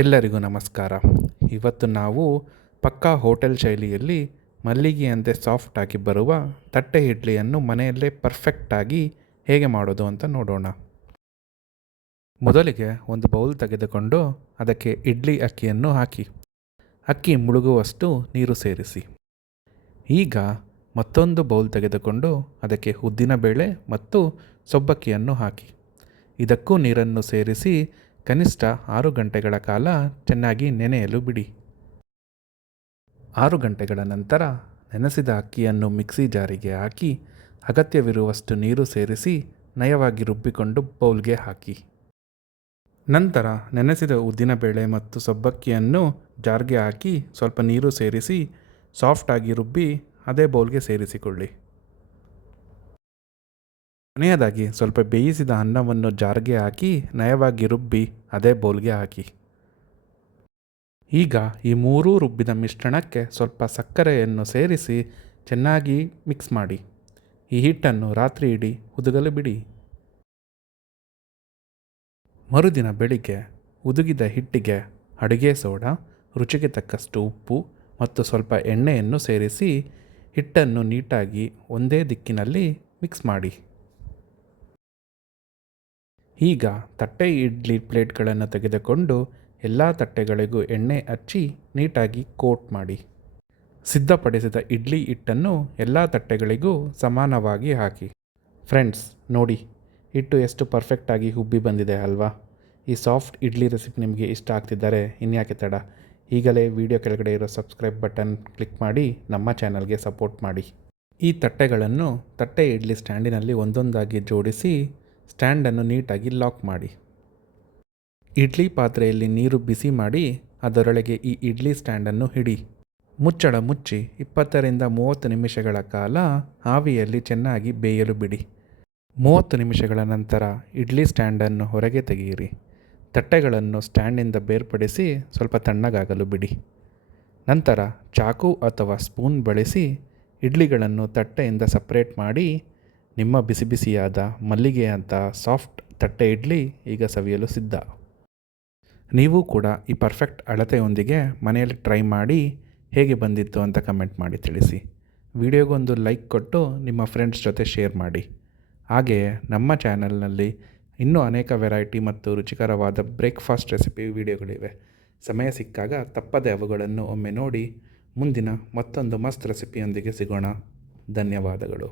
ಎಲ್ಲರಿಗೂ ನಮಸ್ಕಾರ. ಇವತ್ತು ನಾವು ಪಕ್ಕಾ ಹೋಟೆಲ್ ಶೈಲಿಯಲ್ಲಿ ಮಲ್ಲಿಗೆಯಂತೆ ಸಾಫ್ಟಾಗಿ ಬರುವ ತಟ್ಟೆ ಇಡ್ಲಿಯನ್ನು ಮನೆಯಲ್ಲೇ ಪರ್ಫೆಕ್ಟಾಗಿ ಹೇಗೆ ಮಾಡೋದು ಅಂತ ನೋಡೋಣ. ಮೊದಲಿಗೆ ಒಂದು ಬೌಲ್ ತೆಗೆದುಕೊಂಡು ಅದಕ್ಕೆ ಇಡ್ಲಿ ಅಕ್ಕಿಯನ್ನು ಹಾಕಿ ಅಕ್ಕಿ ಮುಳುಗುವಷ್ಟು ನೀರು ಸೇರಿಸಿ. ಈಗ ಮತ್ತೊಂದು ಬೌಲ್ ತೆಗೆದುಕೊಂಡು ಅದಕ್ಕೆ ಉದ್ದಿನಬೇಳೆ ಮತ್ತು ಸಬ್ಬಕ್ಕಿಯನ್ನು ಹಾಕಿ ಇದಕ್ಕೂ ನೀರನ್ನು ಸೇರಿಸಿ ಕನಿಷ್ಠ 6 ಗಂಟೆಗಳ ಕಾಲ ಚೆನ್ನಾಗಿ ನೆನೆಯಲು ಬಿಡಿ. 6 ಗಂಟೆಗಳ ನಂತರ ನೆನೆಸಿದ ಅಕ್ಕಿಯನ್ನು ಮಿಕ್ಸಿ ಜಾರಿಗೆ ಹಾಕಿ ಅಗತ್ಯವಿರುವಷ್ಟು ನೀರು ಸೇರಿಸಿ ನಯವಾಗಿ ರುಬ್ಬಿಕೊಂಡು ಬೌಲ್ಗೆ ಹಾಕಿ. ನಂತರ ನೆನೆಸಿದ ಉದ್ದಿನಬೇಳೆ ಮತ್ತು ಸಬ್ಬಕ್ಕಿಯನ್ನು ಜಾರ್ಗೆ ಹಾಕಿ ಸ್ವಲ್ಪ ನೀರು ಸೇರಿಸಿ ಸಾಫ್ಟಾಗಿ ರುಬ್ಬಿ ಅದೇ ಬೌಲ್ಗೆ ಸೇರಿಸಿಕೊಳ್ಳಿ. ಕೊನೆಯದಾಗಿ ಸ್ವಲ್ಪ ಬೇಯಿಸಿದ ಅನ್ನವನ್ನು ಜಾರ್ಗೆ ಹಾಕಿ ನಯವಾಗಿ ರುಬ್ಬಿ ಅದೇ ಬೌಲ್ಗೆ ಹಾಕಿ. ಈಗ ಈ ಮೂರೂ ರುಬ್ಬಿದ ಮಿಶ್ರಣಕ್ಕೆ ಸ್ವಲ್ಪ ಸಕ್ಕರೆಯನ್ನು ಸೇರಿಸಿ ಚೆನ್ನಾಗಿ ಮಿಕ್ಸ್ ಮಾಡಿ. ಈ ಹಿಟ್ಟನ್ನು ರಾತ್ರಿ ಇಡೀ ಹುದುಗಲು ಬಿಡಿ. ಮರುದಿನ ಬೆಳಿಗ್ಗೆ ಹುದುಗಿದ ಹಿಟ್ಟಿಗೆ ಅಡುಗೆ ಸೋಡಾ, ರುಚಿಗೆ ತಕ್ಕಷ್ಟು ಉಪ್ಪು ಮತ್ತು ಸ್ವಲ್ಪ ಎಣ್ಣೆಯನ್ನು ಸೇರಿಸಿ ಹಿಟ್ಟನ್ನು ನೀಟಾಗಿ ಒಂದೇ ದಿಕ್ಕಿನಲ್ಲಿ ಮಿಕ್ಸ್ ಮಾಡಿ. ಈಗ ತಟ್ಟೆ ಇಡ್ಲಿ ಪ್ಲೇಟ್ಗಳನ್ನು ತೆಗೆದುಕೊಂಡು ಎಲ್ಲ ತಟ್ಟೆಗಳಿಗೂ ಎಣ್ಣೆ ಹಚ್ಚಿ ನೀಟಾಗಿ ಕೋಟ್ ಮಾಡಿ. ಸಿದ್ಧಪಡಿಸಿದ ಇಡ್ಲಿ ಹಿಟ್ಟನ್ನು ಎಲ್ಲ ತಟ್ಟೆಗಳಿಗೂ ಸಮಾನವಾಗಿ ಹಾಕಿ. ಫ್ರೆಂಡ್ಸ್ ನೋಡಿ, ಹಿಟ್ಟು ಎಷ್ಟು ಪರ್ಫೆಕ್ಟಾಗಿ ಉಬ್ಬಿ ಬಂದಿದೆ ಅಲ್ವಾ? ಈ ಸಾಫ್ಟ್ ಇಡ್ಲಿ ರೆಸಿಪಿ ನಿಮಗೆ ಇಷ್ಟ ಆಗ್ತಿದ್ದರೆ ಇನ್ಯಾಕೆ ತಡ, ಈಗಲೇ ವಿಡಿಯೋ ಕೆಳಗಡೆ ಇರೋ ಸಬ್ಸ್ಕ್ರೈಬ್ ಬಟನ್ ಕ್ಲಿಕ್ ಮಾಡಿ ನಮ್ಮ ಚಾನಲ್ಗೆ ಸಪೋರ್ಟ್ ಮಾಡಿ. ಈ ತಟ್ಟೆಗಳನ್ನು ತಟ್ಟೆ ಇಡ್ಲಿ ಸ್ಟ್ಯಾಂಡಿನಲ್ಲಿ ಒಂದೊಂದಾಗಿ ಜೋಡಿಸಿ ಸ್ಟ್ಯಾಂಡನ್ನು ನೀಟಾಗಿ ಲಾಕ್ ಮಾಡಿ. ಇಡ್ಲಿ ಪಾತ್ರೆಯಲ್ಲಿ ನೀರು ಬಿಸಿ ಮಾಡಿ ಅದರೊಳಗೆ ಈ ಇಡ್ಲಿ ಸ್ಟ್ಯಾಂಡನ್ನು ಇಡಿ. ಮುಚ್ಚಳ ಮುಚ್ಚಿ 20 ರಿಂದ 30 ನಿಮಿಷಗಳ ಕಾಲ ಆವಿಯಲ್ಲಿ ಚೆನ್ನಾಗಿ ಬೇಯಲು ಬಿಡಿ. 30 ನಿಮಿಷಗಳ ನಂತರ ಇಡ್ಲಿ ಸ್ಟ್ಯಾಂಡನ್ನು ಹೊರಗೆ ತೆಗೆಯಿರಿ. ತಟ್ಟೆಗಳನ್ನು ಸ್ಟ್ಯಾಂಡಿಂದ ಬೇರ್ಪಡಿಸಿ ಸ್ವಲ್ಪ ತಣ್ಣಗಾಗಲು ಬಿಡಿ. ನಂತರ ಚಾಕು ಅಥವಾ ಸ್ಪೂನ್ ಬಳಸಿ ಇಡ್ಲಿಗಳನ್ನು ತಟ್ಟೆಯಿಂದ ಸಪ್ರೇಟ್ ಮಾಡಿ. ನಿಮ್ಮ ಬಿಸಿ ಬಿಸಿಯಾದ ಮಲ್ಲಿಗೆಯಂಥ ಸಾಫ್ಟ್ ತಟ್ಟೆ ಇಡ್ಲಿ ಈಗ ಸವಿಯಲು ಸಿದ್ಧ. ನೀವು ಕೂಡ ಈ ಪರ್ಫೆಕ್ಟ್ ಅಳತೆಯೊಂದಿಗೆ ಮನೆಯಲ್ಲಿ ಟ್ರೈ ಮಾಡಿ ಹೇಗೆ ಬಂದಿತ್ತು ಅಂತ ಕಮೆಂಟ್ ಮಾಡಿ ತಿಳಿಸಿ. ವಿಡಿಯೋಗೊಂದು ಲೈಕ್ ಕೊಟ್ಟು ನಿಮ್ಮ ಫ್ರೆಂಡ್ಸ್ ಜೊತೆ ಶೇರ್ ಮಾಡಿ. ಹಾಗೆಯೇ ನಮ್ಮ ಚಾನಲ್ನಲ್ಲಿ ಇನ್ನೂ ಅನೇಕ ವೆರೈಟಿ ಮತ್ತು ರುಚಿಕರವಾದ ಬ್ರೇಕ್ಫಾಸ್ಟ್ ರೆಸಿಪಿ ವಿಡಿಯೋಗಳಿವೆ. ಸಮಯ ಸಿಕ್ಕಾಗ ತಪ್ಪದೆ ಅವುಗಳನ್ನು ಒಮ್ಮೆ ನೋಡಿ. ಮುಂದಿನ ಮತ್ತೊಂದು ಮಸ್ತ್ ರೆಸಿಪಿಯೊಂದಿಗೆ ಸಿಗೋಣ. ಧನ್ಯವಾದಗಳು.